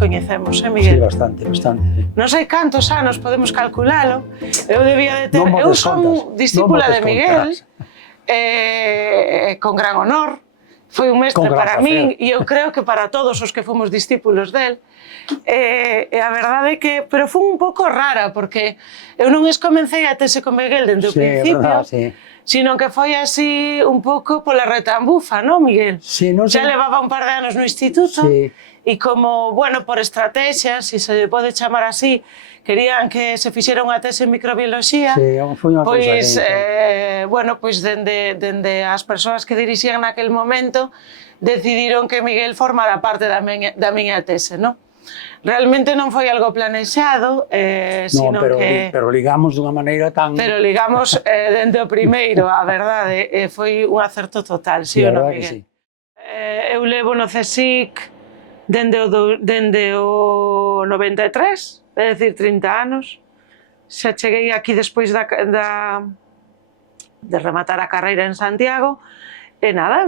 coñecemos, Sí, Miguel? bastante, bastante. Sí. Non sei cantos anos podemos calculalo. Eu debía de ter... Non Eu botes son contas, discípula non de botes Miguel, contas. con gran honor. Foi un mestre Con gran para placer. min e eu creo que para todos os que fomos discípulos del. E a verdade é que... Pero foi un pouco rara, porque eu non escomecei a tese con Miguel dende o Sí, é principio, verdad, sí. sino que foi así un pouco pola retambufa, non, Miguel? Sí, non Xa sei... levaba un par de anos no instituto, Sí. e como, bueno, por estrategia, se se pode chamar así, querían que se fixera unha tese en microbioloxía, Sí, foi unha cousa pois, aí, bueno, pois dende as persoas que dirixían naquel momento decidiron que Miguel formara parte da miña tese, non? Realmente non foi algo planexado, sino que... pero ligamos dunha maneira tan... Pero ligamos dende o primeiro, a verdade, foi un acerto total, Sí, sí ou a non, verdade que Miguel? sí. Eu levo no CSIC dende o 93, é dicir, 30 anos. Xa cheguei aquí despois de rematar a carreira en Santiago, e nada,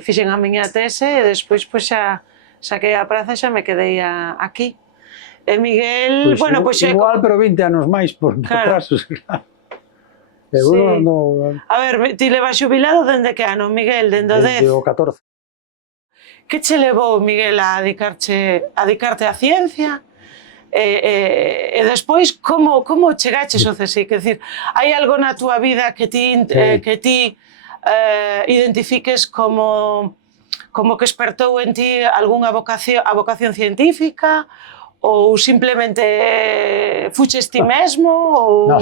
fixen a miña tese e despois xa saquei a praza e xa me quedei aquí. E Miguel, Pois, bueno, pois... igual, pero 20 anos máis por atrasos, claro. Sí. No... A ver, ti levas xubilado dende que ano, Miguel? Dende o 10? Desde o 14. Que che levou, Miguel, a dedicarte á ciencia? E despois, como chegaches ao CSIC? Quer dicir, hai algo na túa vida que ti identifiques como que espertou en ti algunha vocación científica, ou simplemente fuches ti mesmo, ou...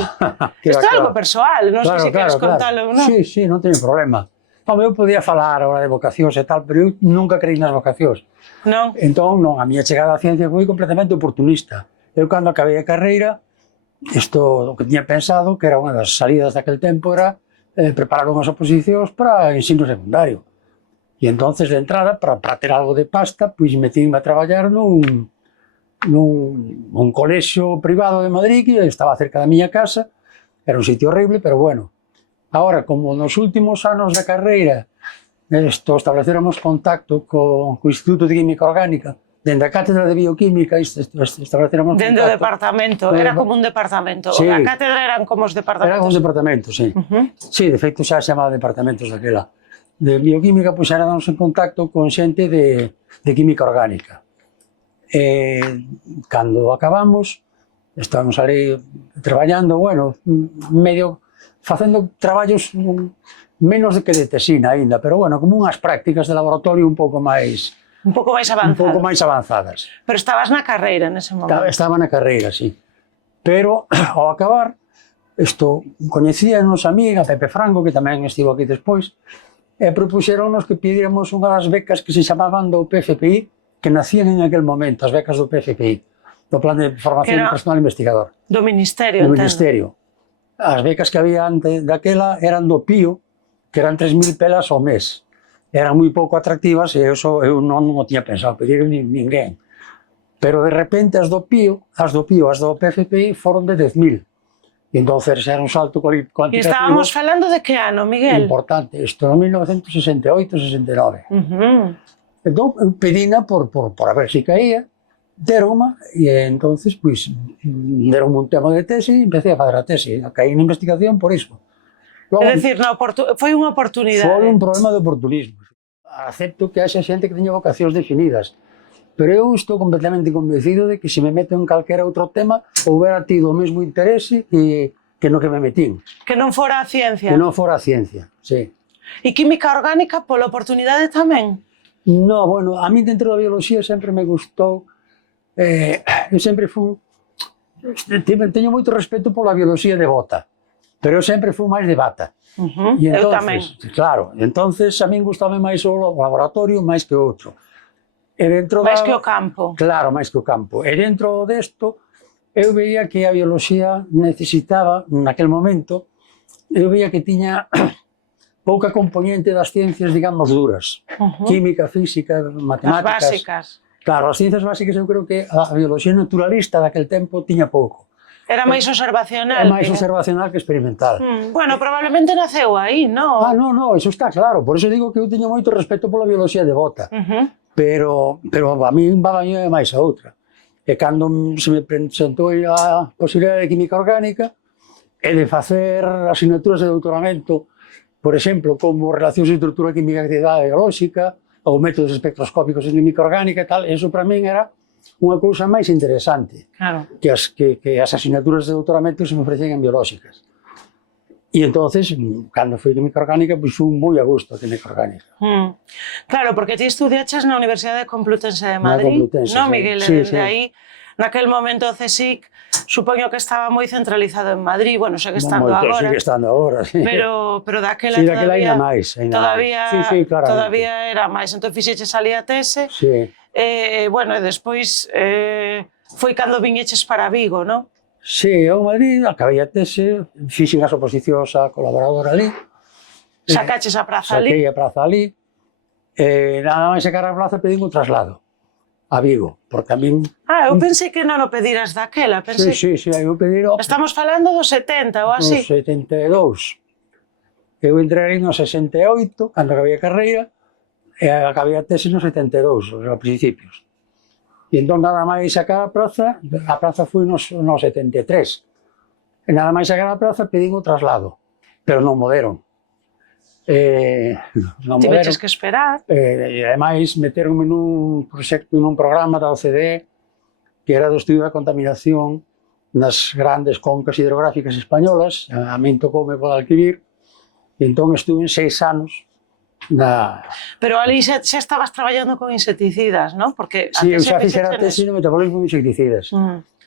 Isto é algo persoal, non sei se queres contalo ou non. Sí, non teño problema. Eu podía falar agora de vocacións e tal, pero eu nunca creí nas vocacións. Non? Entón, non, a miña chegada á ciencia foi completamente oportunista. Eu, cando acabei a carreira, o que tiña pensado, que era unha das salidas daquel tempo, era preparar unhas oposicións para ensino secundario. E entonces, de entrada, para ter algo de pasta, pois metínme a traballar nun colexio privado de Madrid, que estaba cerca da miña casa. Era un sitio horrible, pero bueno. Ahora, como nos últimos anos da carreira estableceramos contacto co Instituto de Química Orgánica, dende a Cátedra de Bioquímica estableceramos contacto. Dende o departamento, era como un departamento. Sí. A cátedra eran como os departamentos. Eran os departamentos, sí. Sí, de feito xa se chamaba departamentos daquela. De Bioquímica, pois éramos en contacto con xente de Química Orgánica. Cando acabamos, estábamos ali traballando, bueno, medio facendo traballos menos que de tesina aínda, pero bueno, como unhas prácticas de laboratorio un pouco máis avanzadas. Pero estabas na carreira nese momento. Estaba na carreira, sí. Pero ao acabar, coñecíanos a amiga, Pepe Franco, que tamén estivo aquí despois, e propuxeronnos que pidíramos unha das becas que se chamaban do PFPI, que nacían en aquel momento, as becas do PFPI, do Plan de Formación de Personal Investigador. Do Ministerio, do Ministerio. As becas que había antes daquela eran do PIO, que eran 3.000 pelas ao mes. Eran moi pouco atractivas e eu non o tiña pensado pedir ninguén. Pero de repente as do PIO, as do PFPI foron de 10.000. E entonces era un salto cuantitativo. E estábamos falando de que ano, Miguel? Importante, isto no 1968-69. Entón, eu pedina por a ver se caía, deronma, e entonces, pois, deronme un tema de tese e empecé a fazer a tese. Caí na investigación por iso. É dicir, foi unha oportunidade. Foi un problema de oportunismo. Acepto que haxa xente que teña vocacións definidas, pero eu estou completamente convencido de que se me meto en calquera outro tema, houbera tido o mesmo interese que no que me metín. Que non fora a ciencia. Que non fora a ciencia, sí. E química orgánica pola oportunidade tamén? No, bueno, a mí dentro da bioloxía sempre me gustou. Eu sempre teño moito respeto pola bioloxía de bota, pero eu sempre fui máis de bata. Eu tamén. Claro, entonces a min gustame máis o laboratorio máis que outro. Máis que o campo. Claro, máis que o campo. E dentro desto, eu veía que a bioloxía necesitaba, naquel momento, eu veía que tiña pouca componente das ciencias, digamos, duras. Química, física, matemáticas. As básicas. Claro, as ciencias básicas eu creo que a bioloxía naturalista daquel tempo tiña pouco. Era máis observacional. É máis observacional que experimental. Bueno, probablemente naceu aí, non? Non, iso está claro. Por iso digo que eu teño moito respeto pola bioloxía de bota. pero a mí va máis a outra. E cando se me presentou a posibilidade de química orgánica e de facer asignaturas de doutoramento, por exemplo, como relacións de estrutura química e actividade biolóxica, ou métodos espectroscópicos en química orgánica e tal, eso para min era unha cousa máis interesante que as asignaturas de doutoramento se me ofrecían en biolóxicas. E entonces, cando fui química orgánica, pois fui moi a gusto a química orgánica. Claro, porque ti estudiaches na Universidade Complutense de Madrid, non, Miguel? Sí, Desde aí, naquel momento o CSIC, supoño que estaba moi centralizado en Madrid, bueno, segue estando agora. Segue estando agora, sí. Pero daquela todavía era máis. Entón fixeches ali a tese, bueno, e despois foi cando viñeches para Vigo, non? Sí, eu en Madrid acabei a tese, fixen as oposicións a colaborador ali. Sacaches a praza ali? Saquei a praza ali. Nada máis sacar a praza pedín un traslado a Vigo, porque a min... Eu pensei que non o pediras daquela, pensei... Sí, eu pediro... Estamos falando dos 70 ou así? Dos 72. Eu entrei no 68, cando acabei a carreira, e acabei a tese no 72, aos principios. E entón nada máis sacar a praza foi no 73. E nada máis sacar a praza pedín o traslado, pero non mo deron. Tiveches que esperar. E ademais meteronme nun proxecto, nun programa da OCDE que era do estudio da contaminación nas grandes concas hidrográficas españolas. A min tocoume Guadalquivir, e entón estuve 6 anos na... Pero ali xa estabas traballando con insecticidas, non? Porque sí, eu xa fixera a tese no metabolismo de insecticidas.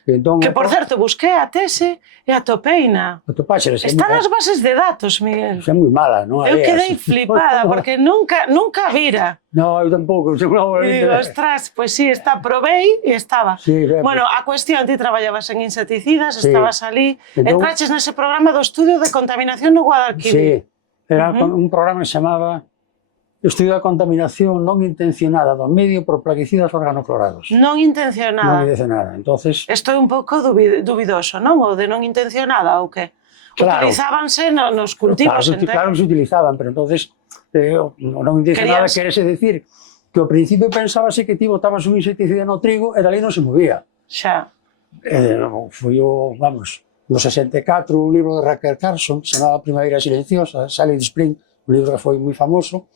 Que, por certo, busquei a tese e atopeina. Atopáxeles. Está nas bases de datos, Miguel. É moi mala, non? Eu quedei flipada, porque nunca vira. No, eu tampouco, seguramente. Digo, ostras, pois sí, probei e estaba. Bueno, a cuestión, ti traballabas en insecticidas, estabas ali, entraches nese programa do estudio de contaminación no Guadalquivir. Sí, era un programa que se chamaba Estudio da contaminación non intencionada do medio por plaguicidas organoclorados. Non intencionada. Non intencionada. Entonces... Isto é un pouco dubidoso, non? O de non intencionada ou que? Claro. Utilizábanse nos cultivos, entendo. Claro que se utilizaban, pero entonces non intencionada querese decir que ao principio pensábase que ti botabas un insecticida no trigo e dali non se movía. Xa. Foi no 64, un libro de Raquel Carson, que se chamaba Primavera Silenciosa, Silent Spring, un libro que foi moi famoso,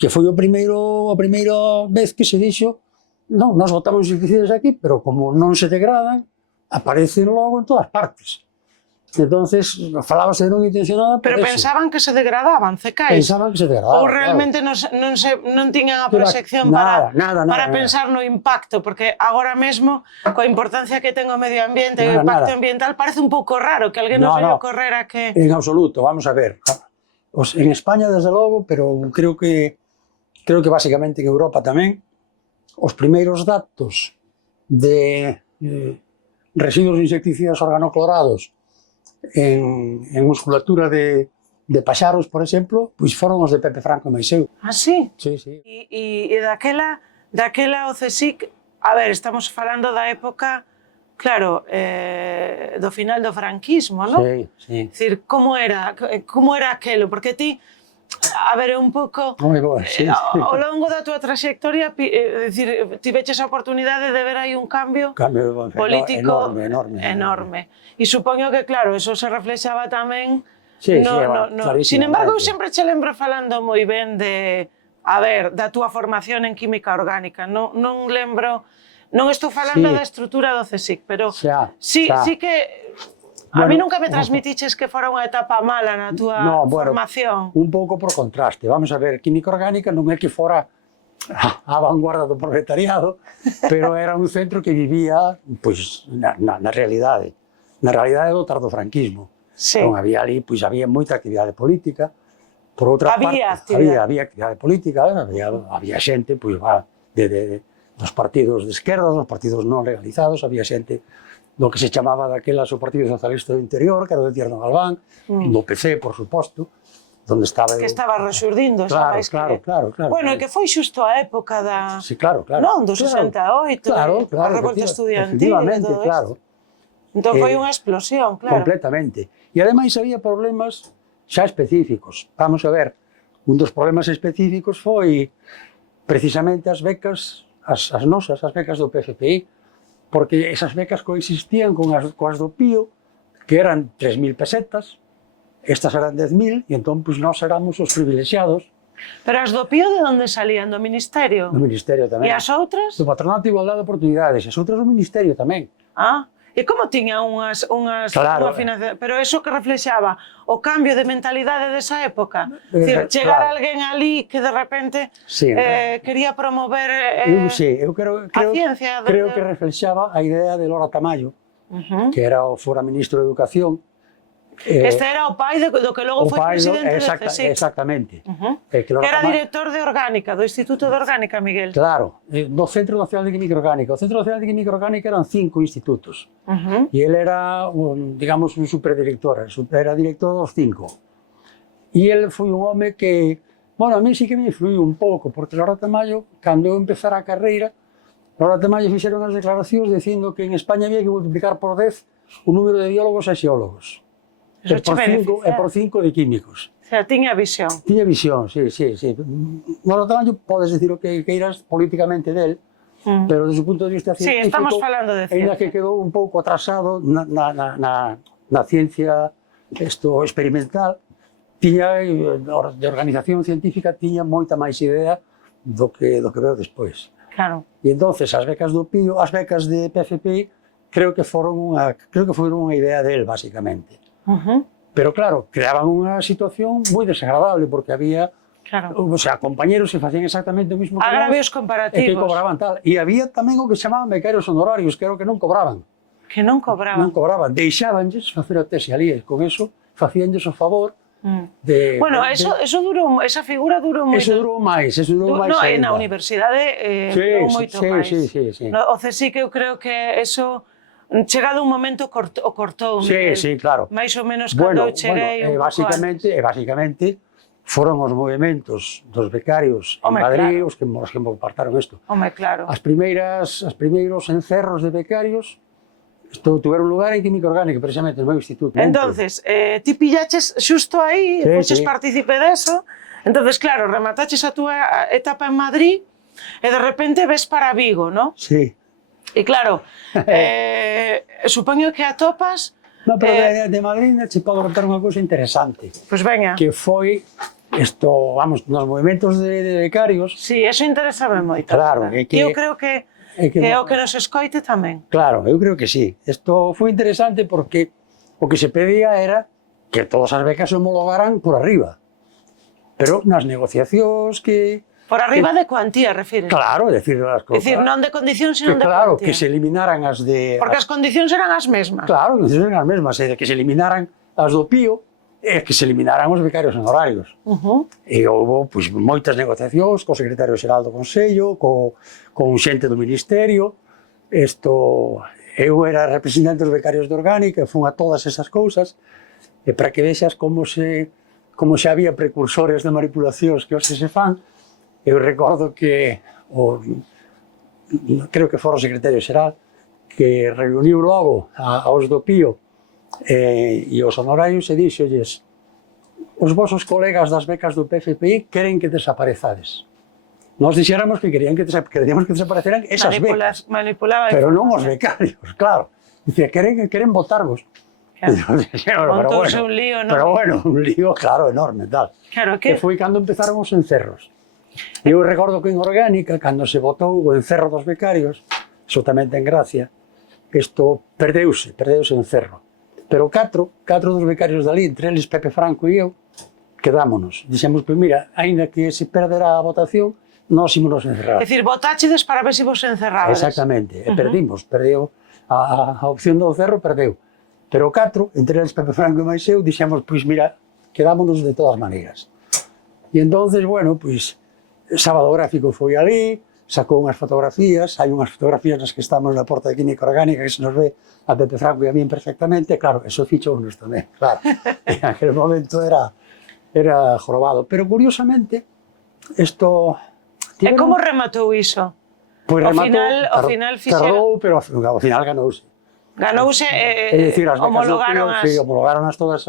que foi a primeira vez que se dixo non, nós botamos insecticidas aquí, pero como non se degradan, aparecen logo en todas partes. Entonces, falábase de non intencionada... Pero pensaban que se degradaban, cecais? Pensaban que se degradaban, ou realmente non tiñan a proxección para pensar no impacto, porque agora mesmo, coa importancia que ten o medio ambiente e o impacto ambiental, parece un pouco raro que alguén nos lle ocorrera que... En absoluto, vamos a ver. En España, desde logo, pero creo que basicamente en Europa tamén, os primeiros datos de residuos insecticidas organoclorados en musculatura de paxaros, por exemplo, pois foron os de Pepe Franco e Maiseu. Ah, sí? Sí, sí. E daquela o CSIC, a ver, estamos falando da época, claro, do final do franquismo, non? Sí, sí. É dicir, como era aquelo? Porque ti, a ver, un pouco, ao longo da túa trayectoria, tiveches a oportunidade de ver aí un cambio político enorme. E supoño que, claro, eso se reflexaba tamén... Sin embargo, eu sempre che lembro falando moi ben da túa formación en química orgánica. Non lembro... Non estou falando da estrutura do CSIC, pero sí que... A mí nunca me transmitiches que fora unha etapa mala na túa formación. Un pouco por contraste. Vamos a ver, química orgánica non é que fora a vanguarda do proletariado, pero era un centro que vivía na realidade do tardofranquismo. Non había ali, había moita actividade política. Por outra parte, había actividade política, había xente dos partidos de esquerda, dos partidos non legalizados, había xente do que se chamaba daquelas o Partido Socialista do Interior, que era do Tierno Galván, do PC, por suposto, donde estaba... Que estaba resurdindo, claro. Bueno, e que foi xusto a época da... Sí, claro. Non, do 68, a revolta estudiantil e todo isto. Entón foi unha explosión, claro. Completamente. E ademais había problemas xa específicos. Vamos a ver, un dos problemas específicos foi precisamente as becas, as nosas, as becas do PFPI, porque esas becas coexistían coas do PIO, que eran 3.000 pesetas, estas eran 10.000, e entón pues, nós éramos os privilexiados. Pero as do PIO de onde salían? Do Ministerio? Do Ministerio tamén. E as outras? Do Patronato de Igualdade de Oportunidades, as outras do Ministerio tamén. Ah, e como tiña Claro. unha financiación? Pero eso que reflexaba o cambio de mentalidade desa época? Chegar claro. alguén ali que de repente Sí, quería promover eu creo que reflexaba a idea de Lora Tamayo, que era o fora ministro de Educación. Este era o pai do que logo foi presidente de CSIC. Exactamente. Que era director de Orgánica, do Instituto de Orgánica, Miguel. Claro, do Centro Nacional de Química Orgánica. O Centro Nacional de Química Orgánica eran 5 institutos. E ele era, digamos, un superdirector, era director dos 5. E ele foi un home que, bueno, a mí sí que me influiu un pouco, porque Lora Tamayo, cando eu empezara a carreira, Lora Tamayo fixeron as declaracións dicindo que en España había que multiplicar por 10 o número de biólogos e xeólogos. E por 5 de químicos. O sea, tiña visión. Tiña visión, sí. Lora Tamayo podes dicir o que queiras políticamente del, pero desde o punto de vista científico, sí, estamos falando de ciencia. Ainda que quedou un pouco atrasado na ciencia experimental, tiña, de organización científica, tiña moita máis idea do que veo despois. Claro. E entonces as becas do PIO, as becas de PFPI, creo que foron unha idea del, basicamente. Pero claro, creaban unha situación moi desagradable, porque había, o sea, compañeros que facían exactamente o mismo que agravios nós, comparativos. E que cobraban tal. E había tamén o que chamaban becarios honorarios, que era o que non cobraban. Que non cobraban. Non cobraban, deixábanlles facer a tese ali, e con eso facíanlles o favor de... Bueno, eso durou, esa figura durou moito. Eso durou máis, No, na universidade durou moito máis. Sí. O CSIC, eu creo que eso... Chegado un momento o cortou. Sí, claro. Mais ou menos cando eu cheguei un pouco antes. Basicamente, foron os movimentos dos becarios en Madrid os que apartaron isto. Home, claro. Os primeiros encerros de becarios tuveron lugar en Química Orgánica, precisamente, no meu instituto. Entonces, ti pillaches xusto aí, foches partícipe deso, entonces, claro, remataches a túa etapa en Madrid e de repente ves para Vigo, ¿no? Sí. E claro, supoño que atopas... No, pero de Madrid che podo contar unha cousa interesante. Pois veña. Que foi isto, vamos, nos movimentos de becarios... Sí, eso interésame moito. Claro. Eu creo que o que nos escoite tamén. Claro, eu creo que sí. Isto foi interesante porque o que se pedía era que todas as becas se homologaran por arriba. Pero nas negociacións que... Por arriba de cuantía, refires? Claro, decir as cousas. Decir, non de condicións, sino de claro, cuantía. que se eliminaran as de... Porque as condicións eran as mesmas. Claro, as condicións eran as mesmas, que se eliminaran as do PIO e que se eliminaran os becarios honorarios. E houve pois, moitas negociacións co secretario xeral do Consello, con xente do Ministerio. Eu era representante dos becarios de Orgánica, fun a todas esas cousas, e para que vexas como xa había precursores de manipulacións que hoxe se fan. Eu recordo que, creo que fora o secretario xeral, que reuniu logo aos do PIO e os honorarios e dixolles: os vosos colegas das becas do PFPI queren que desaparezades. Nós dixéramos que queríamos que desapareceran esas becas, pero non os becarios, claro. Dicía, queren votarvos. Montouse un lío, non? Pero bueno, un lío, claro, enorme, tal. E foi cando empezaron os encerros. Eu recordo que en Orgánica, cando se votou o encerro dos becarios, iso tamén ten gracia, isto perdeuse o encerro. Pero catro dos becarios dali, entre eles Pepe Franco e eu, quedámonos. Dixemos, pois mira, aínda que se perderá a votación, nós ímonos encerrar. É dicir, votáchedes para ver se vos encerrades. Exactamente, e perdeu a opción do encerro, perdeu. Pero catro, entre eles Pepe Franco e máis eu, dixemos, pois mira, quedámonos de todas maneiras. E entonces, bueno, pois, Sábado Gráfico foi ali, sacou unhas fotografías, hai unhas fotografías nas que estamos na porta de Química Orgánica que se nos ve a Pepe Franco e a min perfectamente, claro, eso fichounos tamén, claro. En aquel momento era jorobado, pero curiosamente, isto... E como rematou iso? Pois rematou, ao final fixeron... Tardou, pero ao final ganouse. Ganouse, homologaron todas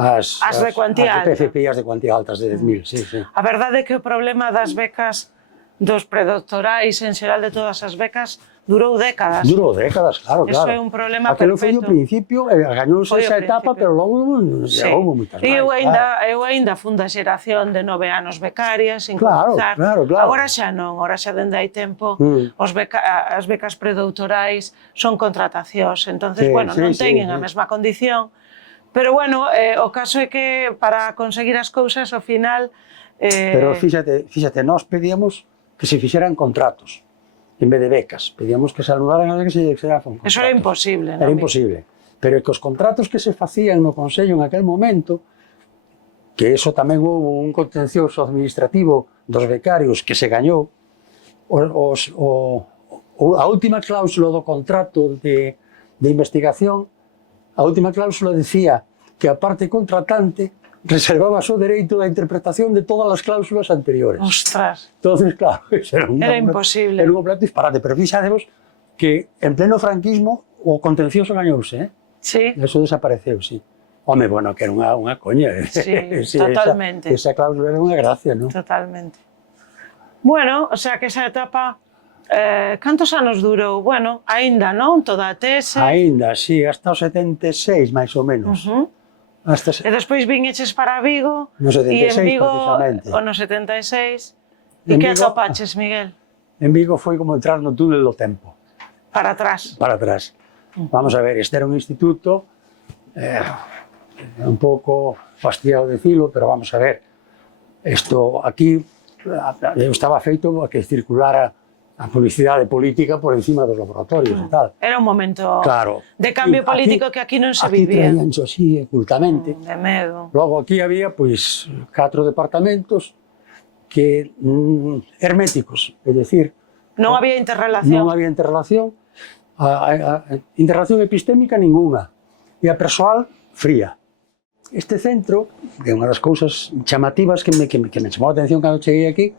as de cuantía alta. As de PFPI, as de cuantía altas de 10.000, sí. A verdade é que o problema das becas dos predoctorais, en xeral de todas as becas, durou décadas. Durou décadas, claro, Eso claro. é un problema Aquelo foi o perpetuo. principio, gañouse Foi o esa etapa, principio. pero logo Sí. houve moitas máis. Eu ainda funda a xeración de 9 anos becarias, sin Claro, comenzar. claro. Agora xa non, agora xa dende hai tempo, as becas predoutorais son contratacións, entonces, Sí, bueno, sí, non sí, teñen sí. a mesma condición, pero bueno, o caso é que para conseguir as cousas, ao final... Pero fíxate, nós pedíamos que se fixeran contratos en vez de becas. Pedíamos que se anudaran a que se fixeran contratos. Eso era imposible, non? Era imposible. Pero que os contratos que se facían no Consello en aquel momento, que eso tamén houve un contencioso administrativo dos becarios que se gañou, a última cláusula do contrato de investigación, a última cláusula decía que a parte contratante reservaba o dereito da interpretación de todas as cláusulas anteriores. Ostras. Entonces, claro, eso era imposible. Era un completo disparate, pero fíxadevos que en pleno franquismo o contencioso gañouse, Sí. Eso desapareceu, sí. Home, bueno, que era unha coña. Sí, totalmente. Esa cláusula era unha gracia, non? Totalmente. Bueno, o sea que esa etapa, cantos anos durou? Bueno, aínda, non? Toda a tese. Aínda, sí, hasta o 76, máis ou menos. E despois viñeches para Vigo, No 76, e en Vigo, precisamente. no 76, e En que Vigo- atopaches, Miguel? En Vigo foi como entrar no túnel do tempo, Para atrás. para atrás. Vamos a ver, este era un instituto, un pouco fastidiado de decirlo, pero vamos a ver, isto aquí estaba feito a que circulara a publicidade política por encima dos laboratorios e tal. Era un momento Claro. de cambio Aquí- político que aquí non se Aquí vivía. traíancho así, ocultamente. De medo. Logo aquí había, pois, 4 departamentos que herméticos, é dicir, Non había interrelación. non había interrelación, interrelación epistémica ninguna, e a persoal fría. Este centro, que é unha das cousas chamativas que me chamou a atención cando cheguei aquí,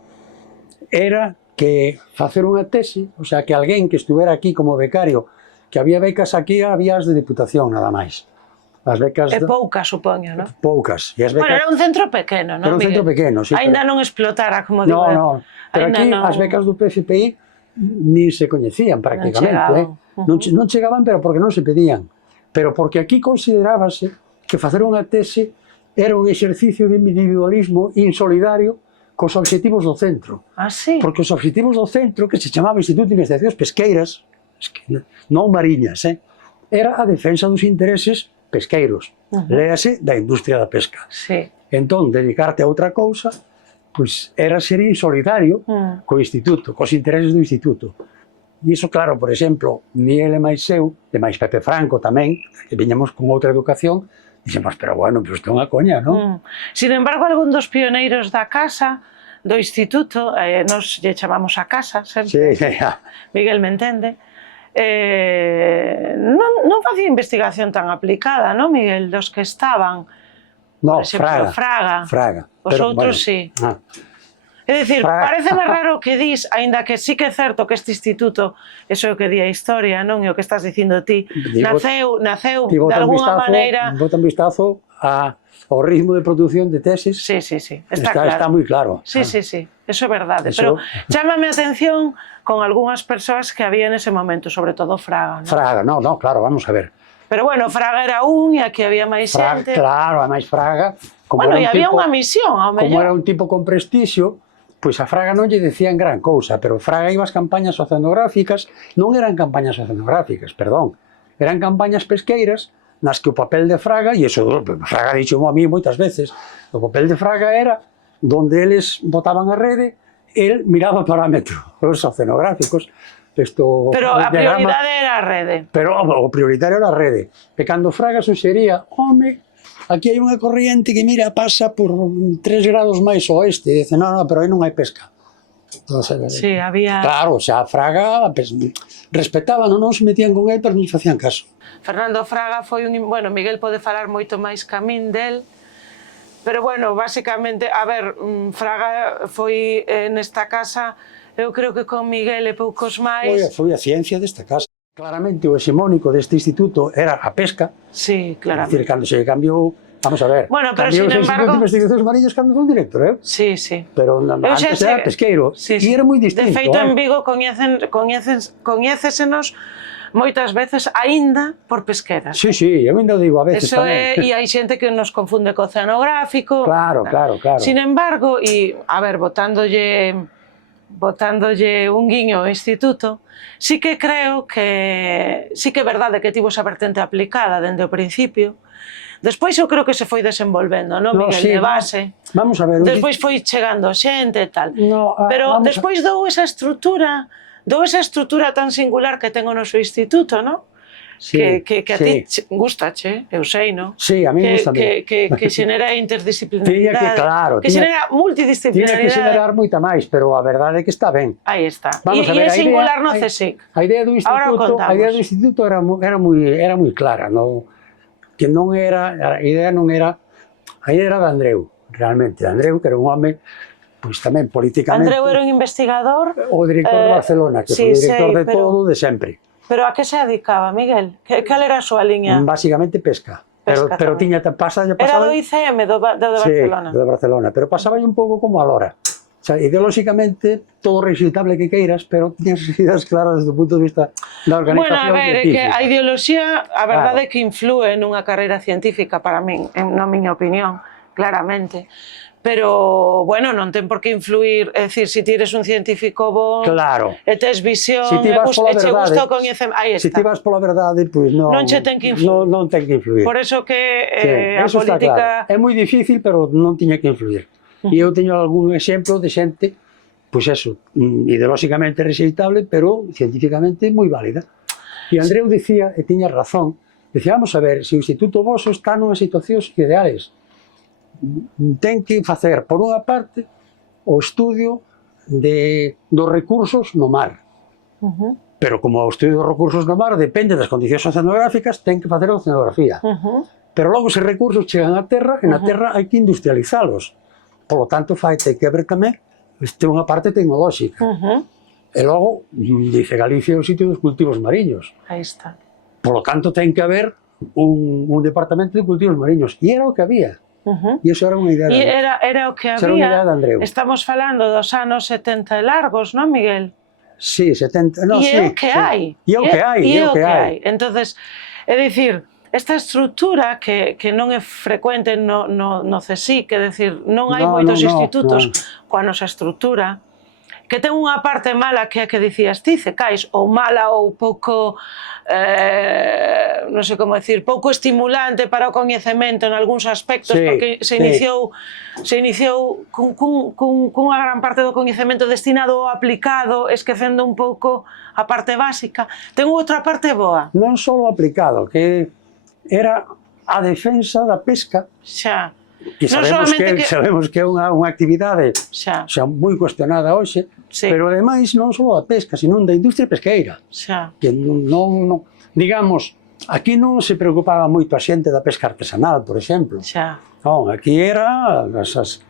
era que facer unha tese, o sea, que alguén que estuvera aquí como becario, que había becas aquí, había as de Diputación, nada máis. As becas... E poucas, supoño, non? Poucas. E as becas... Bueno, era un centro pequeno, non, Era un centro Miguel? pequeno, sí. Ainda pero... non explotara, como digo. No. Pero Ainda aquí non- as becas do PFPI nin se coñecían prácticamente. chegaban. Non chegaban, pero porque non se pedían. Pero porque aquí considerábase que facer unha tese era un exercicio de individualismo insolidario cos obxectivos do centro. Ah, sí? Porque os obxectivos do centro, que se chamaba Instituto de Investigacións Pesqueiras, non mariñas, era a defensa dos intereses pesqueiros. Léase da industria da pesca. Sí. Entón, dedicarte a outra cousa, pois era ser insolidario co instituto, cos intereses do instituto. E iso, claro, por exemplo, Miguel e máis eu, e máis Pepe Franco tamén, que viñamos con outra educación, dixemos, pero bueno, pero isto é unha coña, non? Sin embargo, algún dos pioneiros da casa, do instituto, nos lle chamamos a casa, sempre, Sí, Miguel me entende, non facía investigación tan aplicada, non, Miguel, dos que estaban, no, por exemplo, Fraga. Os Pero, outros bueno, sí. É É dicir, Fraga. pareceme raro que dis, aínda que sí que é certo que este instituto, eso é o que di a historia, non é o que estás dicindo ti, naceu de alguna maneira... Bota un vistazo ao ritmo de produción de tesis. Sí, está claro. Está moi claro. Sí, eso é verdade, Eso- pero chámame a atención con algunhas persoas que había nese momento, sobre todo Fraga, non? Fraga, no, claro, vamos a ver. Pero bueno, Fraga era un e aquí había máis xente. Claro, a máis Fraga, como Bueno, era e un había tipo, unha misión, ao como era mellor. un tipo con prestixio, pois a Fraga non lle decían gran cousa, pero Fraga iba as campañas oceanográficas, non eran campañas oceanográficas, perdón, eran campañas pesqueiras nas que o papel de Fraga, e iso Fraga dixo a mí moitas veces, o papel de Fraga era donde eles botaban a rede, el miraba parámetros oceanográficos. Pero a prioridade era a rede. Pero o prioritario era a rede. E cando Fraga suxería, home, aquí hai unha corriente que, mira, pasa por 3 grados máis oeste. E dice, no, pero aí non hai pesca. Entonces, Sí, había... claro, xa Fraga respetaban, non se metían con él, pero non se facían caso. Fernando Fraga foi un... Bueno, Miguel pode falar moito máis que a min del, pero bueno, basicamente, a ver, Fraga foi nesta casa, eu creo que con Miguel e poucos máis... Foi a ciencia desta casa. Claramente o hexemónico deste instituto era a pesca. Sí, É dicir, claramente. cando se cambiou Vamos a ver. Bueno, pero Cambiou sin o Instituto embargo... de Investigacións Mariñas cando foi director, Sí, sí. Pero antes era pesqueiro, e era moi distinto. De feito, en Vigo coñécesenos moitas veces aínda por pesqueras. Sí, sí, eu ainda digo a veces tamén. E hai xente que nos confunde co oceanográfico. Claro. Sin embargo, e, a ver, botándolle un guiño ao instituto, sí que creo que sí que é verdade que tivo esa vertente aplicada dende o principio. Despois eu creo que se foi desenvolvendo, non, Miguel, sí, de base. Vamos a ver. Despois foi chegando xente e tal. Pero vamos despois dou esa estrutura tan singular que ten o noso instituto, non? Sí, que a ti gustache, eu sei, non? Sí, a mí gusta que xenera interdisciplinaridade, claro, que xenera multidisciplinaridade. Tiña que xenerar moita máis, pero a verdade é que está ben. Aí está. E é singular no CSIC. A idea do instituto era moi clara, no? Que non era, a idea era de Andreu, realmente. Andreu, que era un home, pois tamén políticamente... Andreu era un investigador... O director de Barcelona, que foi o director de todo, de sempre. Pero a que se dedicaba, Miguel? Cal era a súa liña? Básicamente pesca. Pero tiña pasaba... Era do ICM, do de Barcelona. Sí, do de Barcelona, pero pasaba un pouco como a Lora. O sea, ideolóxicamente, todo reexitable que queiras, pero tiñas ideas claras desde o punto de vista da organización científica. Bueno, a ver, é que a ideoloxía, a verdade é que influe nunha carreira científica para min, na miña opinión, claramente. Pero, bueno, non ten por que influir, é dicir, se ti eres un científico bo, e tes visión, e che gusta o coñecemento, aí está. Se ti vas pola verdade, pois non... Non che ten que influir. Non ten que influir. Por eso que a política... É moi difícil, pero non tiña que influir. E eu teño algún exemplo de xente, pois eso, ideolóxicamente rexeitable, pero científicamente moi válida. E Andreu dicía, e tiña razón, dicía, vamos a ver, se o Instituto Voso está nunhas situacións ideales, ten que facer, por unha parte, o estudio dos recursos no mar. Pero como o estudio dos recursos no mar depende das condicións oceanográficas, ten que facer a oceanografía. Pero logo, se recursos chegan á terra, e na terra hai que industrializalos. Polo tanto, ten que haber tamén unha parte tecnolóxica. E logo, dice Galicia, o sitio dos cultivos mariños. Aí está. Polo tanto, ten que haber un departamento de cultivos mariños. E era o que había. E iso era unha idea de Andreu. E era o que había. Estamos falando dos anos 70 largos, non, Miguel? Sí, 70... E é o que hai. E é o que hai. Entonces, é dicir, esta estrutura que non é frecuente no CSIC, é dicir, non hai moitos institutos coa nosa estrutura, que ten unha parte mala que é a que dicías ti, Cecais, ou mala ou pouco, non sei como decir, pouco estimulante para o coñecemento en algúns aspectos, porque se iniciou cunha gran parte do coñecemento destinado ao aplicado, esquecendo un pouco a parte básica. Ten outra parte boa. Non só o aplicado, que era a defensa da pesca. Xa. Que sabemos que é unha actividade xa moi cuestionada hoxe, pero ademais non só da pesca, sino da industria pesqueira. Que non, digamos, aquí non se preocupaba moito a xente da pesca artesanal, por exemplo. Non, aquí era as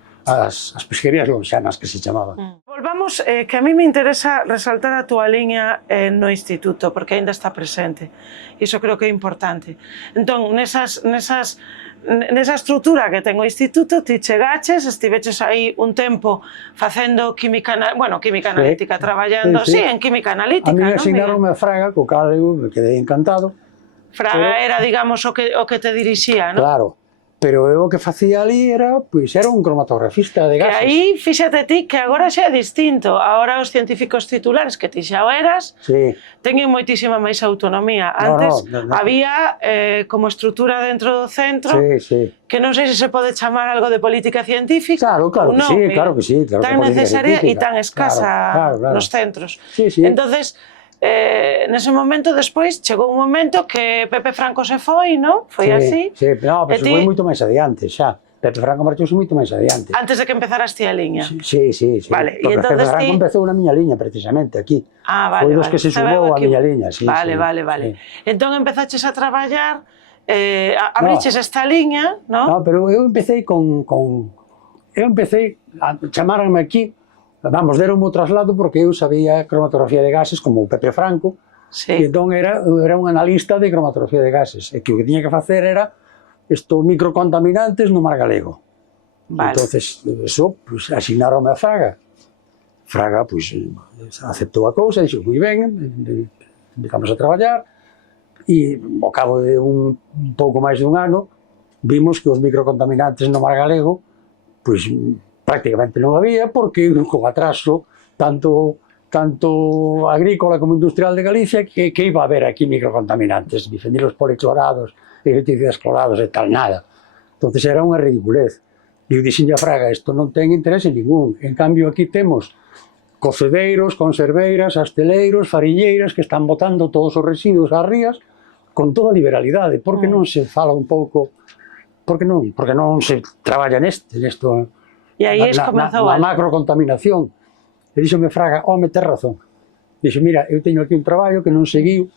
pesquerías lonxanas que se chamaban. Volvamos, que a mí me interesa resaltar a túa liña no instituto, porque aínda está presente. Iso creo que é importante. Entón, nesa estrutura que ten o instituto, ti chegaches, estiveches aí un tempo facendo química analítica, traballando, en química analítica. A mí asignaronme a Fraga, co cal eu me quedei encantado. Fraga era, digamos, o que te dirixía, non? Claro. Pero eu o que facía ali era un cromatografista de gases. Que aí, fíxate ti, que agora xa é distinto. Agora os científicos titulares, que ti xa o eras, teñen moitísima máis autonomía. Antes había como estrutura dentro do centro, que non sei se se pode chamar algo de política científica. Claro que sí. Tan necesaria e tan escasa nos centros. Entonces, nese momento, despois, chegou un momento que Pepe Franco se foi, non? Foi así? Sí, pero se foi moito máis adiante, xa. Pepe Franco marchouse moito máis adiante. Antes de que empezaras ti a liña? Sí. Vale, porque Pepe Franco empezou na miña liña, precisamente, aquí. Foi dos que se sumou a miña liña, sí. Vale. Entón empezaches a traballar, abriches esta liña, non? Non, pero eu empecé chamaranme aquí. Vamos, deron o traslado porque eu sabía cromatografía de gases como o Pepe Franco, e entón era un analista de cromatografía de gases, e que o que tiña que facer era microcontaminantes no mar Galego. Vale. Entonces, eso, pues, asignaronme a Fraga. Fraga, pues, aceptou a cousa, dixo, moi ben, empezamos a traballar, e ao cabo de un pouco máis dun ano, vimos que os microcontaminantes no mar Galego, pues, prácticamente non había, porque con atraso, tanto agrícola como industrial de Galicia, que iba a haber aquí microcontaminantes, bifenilos policlorados, herbicidas clorados e tal, nada. Entonces era unha ridiculez. E eu dixenlle a Fraga, isto non ten interese ningún. En cambio, aquí temos cocedeiros, conserveiras, asteleiros, farilleiras que están botando todos os residuos ás rías con toda liberalidade. Por que non se fala un pouco, por que non se traballa nesto, E aí comezou a macrocontaminación. E díxome Fraga, home, tes razón. Dixo, mira, eu teño aquí un traballo que non seguiu,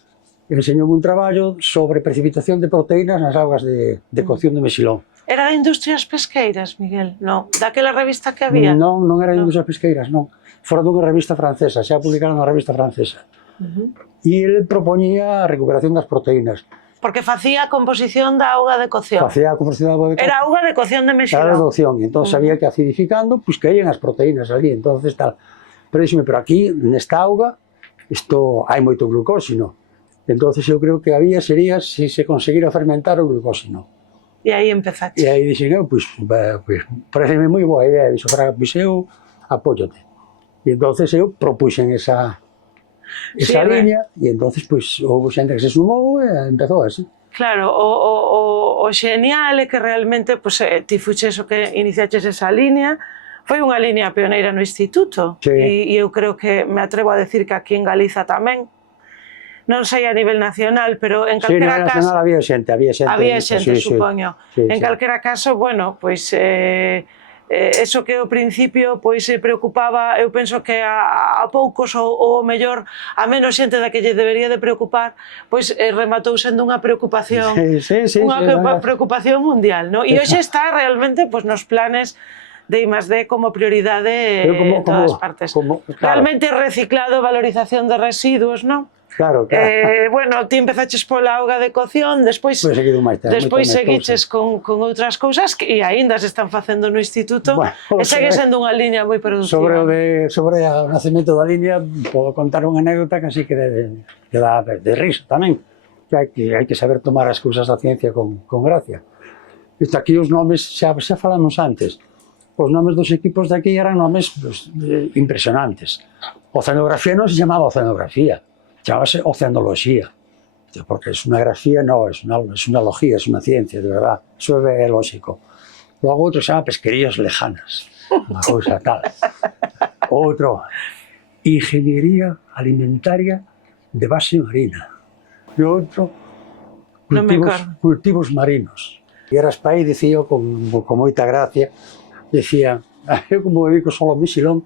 enseñou un traballo sobre precipitación de proteínas nas augas de cocción de mexilón. Era de industrias pesqueiras, Miguel? Non, daquela revista que había? Non era de industrias pesqueiras, non. Fora dunha revista francesa, xa publicaron na revista francesa. E ele propoñía a recuperación das proteínas. Porque facía a composición da auga de cocción. Facía a composición da auga de cocción. Era auga de cocción de mexilón. Era de cocción, e entón sabía que acidificando, pues caían as proteínas ali, entonces tal. Pero díxeme, pero aquí, nesta auga, hai moito glucósino. Entonces eu creo que sería se se conseguira fermentar o glucósino. E aí empezaste. E aí dixen, pues pareceme moi boa idea, dixo Fraga, pues eu apóyote. E entonces eu propuxen esa liña, e entonces pues houve xente que se sumou e empezou así. Claro, o xenial é que realmente ti fuches o que iniciaches esa liña, foi unha liña pioneira no instituto, e eu creo que me atrevo a decir que aquí en Galiza tamén, non sei a nivel nacional, pero en calquera caso... nacional había xente, supoño. En calquera caso, bueno, pois... eso que ao principio se preocupaba, eu penso que a poucos ou mellor a menos xente da que lle debería de preocupar, pois rematou sendo unha preocupación preocupación mundial, non? E hoxe está realmente nos planes de I+D como prioridade en todas partes. Realmente reciclado, valorización de residuos, non? Claro. Bueno, ti empezaches pola auga de cocción, despois seguiches con outras cousas e aínda se están facendo no instituto e segue sendo unha liña moi productiva. Sobre o nacemento da liña, podo contar unha anécdota que así que dá de risa tamén. Hai que saber tomar as cousas da ciencia con gracia. Aquí os nomes, xa falamos antes, os nomes dos equipos de aquí eran nomes impresionantes. Oceanografía non se chamaba oceanografía, chamábase oceanoloxía, porque es unha grafía, no, es unha logía, es unha ciencia, de verdad, eso é lógico. Logo outro se chama pesquerías lejanas, unha cousa tal. Outro, ingeniería alimentaria de base marina. E outro, cultivos marinos. E eras pa aí, dicía con moita gracia, decía, eu como dedico só ao mexilón,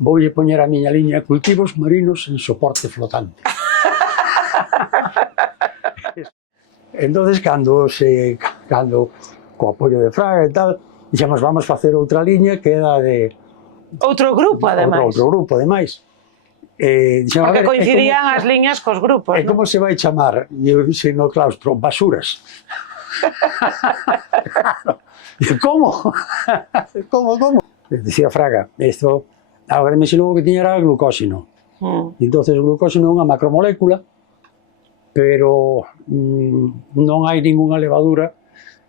voulle poñer a miña liña cultivos marinos en soporte flotante. Entonces, cando co apoio de Fraga e tal, dixemos, vamos facer outra liña que era de... Outro grupo, ademais. Outro grupo, ademais. Porque coincidían as liñas cos grupos, non? E como se vai chamar? E eu dixen no claustro, basuras. Como? Como? Dicía Fraga, isto... A auga de mexilón que tiña era glucósino. Entonces o glucósino é unha macromolécula, pero non hai ninguna levadura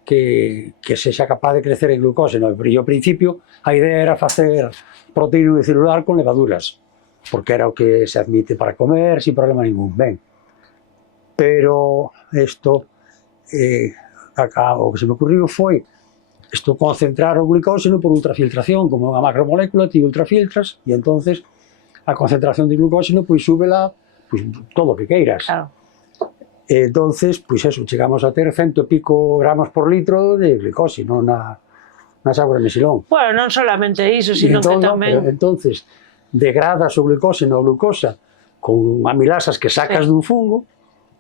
que sexa capaz de crecer en glucósino. E ao principio a idea era facer proteína unicelular con levaduras, porque era o que se admite para comer sin problema ningún. Ben, pero isto, o que se me ocurriu foi concentrar o glucósino por ultrafiltración, como unha macromolécula, ti ultrafiltras, e entonces a concentración de glucósino súbela todo o que queiras. E entonces, chegamos a ter 100 e pico gramos por litro de glucósino nas augas de mexilón. Bueno, non solamente iso, sino que tamén... Entonces, degradas o glucósino a glucosa con amilasas que sacas dun fungo,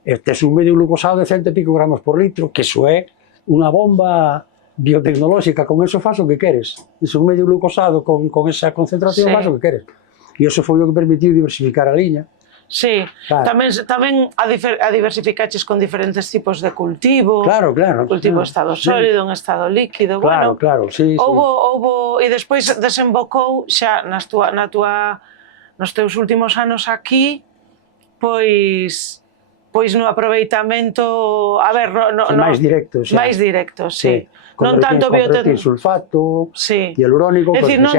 e tes un medio glucosado de 100 e pico gramos por litro, que iso é unha bomba biotecnolóxica, con eso faz o que queres. Iso un medio glucosado con esa concentración faz o que queres. E iso foi o que permitiu diversificar a liña. Sí, tamén a diversificaches con diferentes tipos de cultivo. Claro. Cultivo en estado sólido, en estado líquido. Claro, sí. E despois desembocou xa nos teus últimos anos aquí, pois no aproveitamento, máis directo, xa. Máis directo, sí. Non tanto sulfato, hialurónico, é dicir, non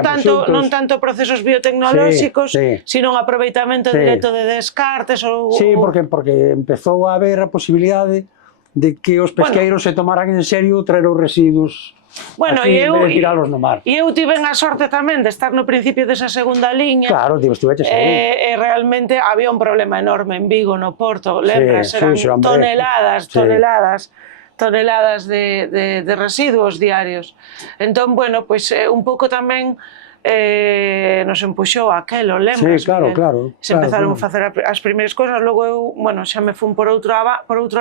tanto procesos biotecnolóxicos, sino un aproveitamento directo de descartes ou... Sí, porque empezou a haber a posibilidade de que os pesqueiros se tomaran en serio traer os residuos aquí en vez de tiralos no mar. E eu tiven a sorte tamén de estar no principio desa segunda liña. Claro, estiveches aí. E realmente había un problema enorme en Vigo, no Porto, lembras? Eran toneladas de residuos diarios. Entón, bueno, pois un pouco tamén nos empuxou aquelo, lembras? Sí, claro. Se empezaron a facer as primeiras cousas, logo eu, bueno, xa me fun por outro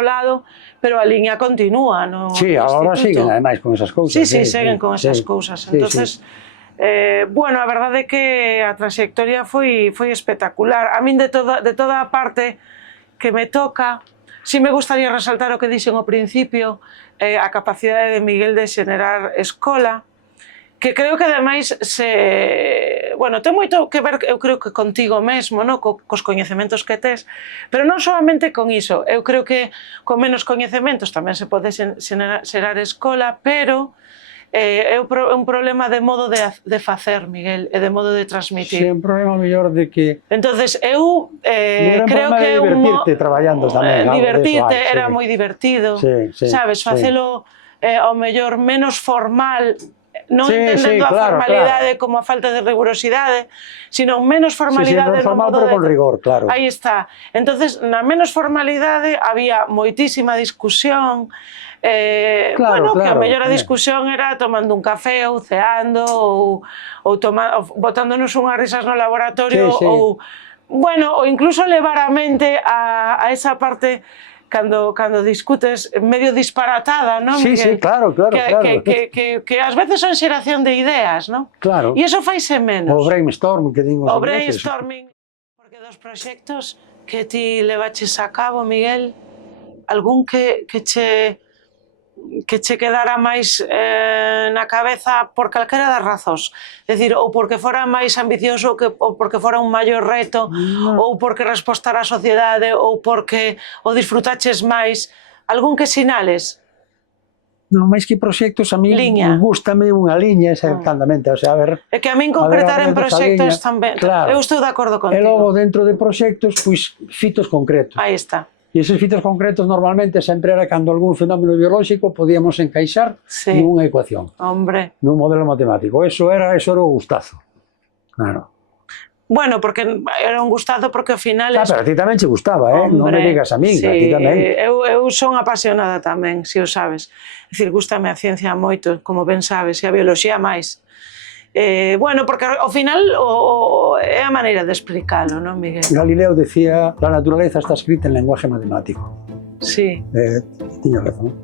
lado, pero a liña continúa no instituto. Sí, agora siguen ademais con esas cousas. Sí, seguen con esas cousas. Entonces, bueno, a verdade é que a trayectoria foi espectacular. A min de toda a parte que me toca, si me gustaría resaltar o que dixen ao principio, a capacidade de Miguel de xenerar escola, que creo que ademais ten moito que ver, eu creo que contigo mesmo, cos coñecementos que tes, pero non solamente con iso, eu creo que con menos coñecementos tamén se pode xerar escola, pero é un problema de modo de facer, Miguel, e de modo de transmitir. Sí, un problema mellor de que... Entonces, eu creo que... divertirte traballando tamén. Divertirte era moi divertido, sabes, facelo ao mellor menos formal, non entendendo a formalidade como a falta de rigurosidade, sino menos formalidade no modo de... con rigor, claro. Aí está. Entonces, na menos formalidade había moitísima discusión, que a mellor a discusión era tomando un café ou ceando ou botándonos unhas risas no laboratorio ou incluso levar a mente a esa parte cando discutes medio disparatada, non? Sí, claro. Que ás veces son xeración de ideas, non? Claro. E iso faise menos. O brainstorming que din os ingleses. O brainstorming, porque dos proxectos que ti levaches a cabo, Miguel, algún que che quedara máis na cabeza por calquera das razóns, é dicir, ou porque fora máis ambicioso ou porque fora un maior reto, ou porque respostara a sociedade, ou porque o disfrutaches máis, algún que sinales? Non, máis que proxectos, a mí gústame unha liña exactamente, o sea, a ver... É que a min concretar en proxectos tamén, eu estou de acordo contigo. E logo, dentro de proxectos, pois, fitos concretos. Aí está. E eses fitos concretos normalmente sempre era cando algún fenómeno biolóxico podíamos encaixar nunha ecuación, nun modelo matemático. Eso era o gustazo. Claro. Bueno, porque era un gustazo porque ao final... Pero a ti tamén che gustaba, non me digas a min, a ti tamén. Eu son apasionada tamén, se o sabes. É dicir, gústame a ciencia moito, como ben sabes, e a bioloxía máis. Bueno, porque ao final é a maneira de explicalo, non, Miguel? Galileo decía, la naturaleza está escrita en lenguaje matemático. Sí. Tiña razón.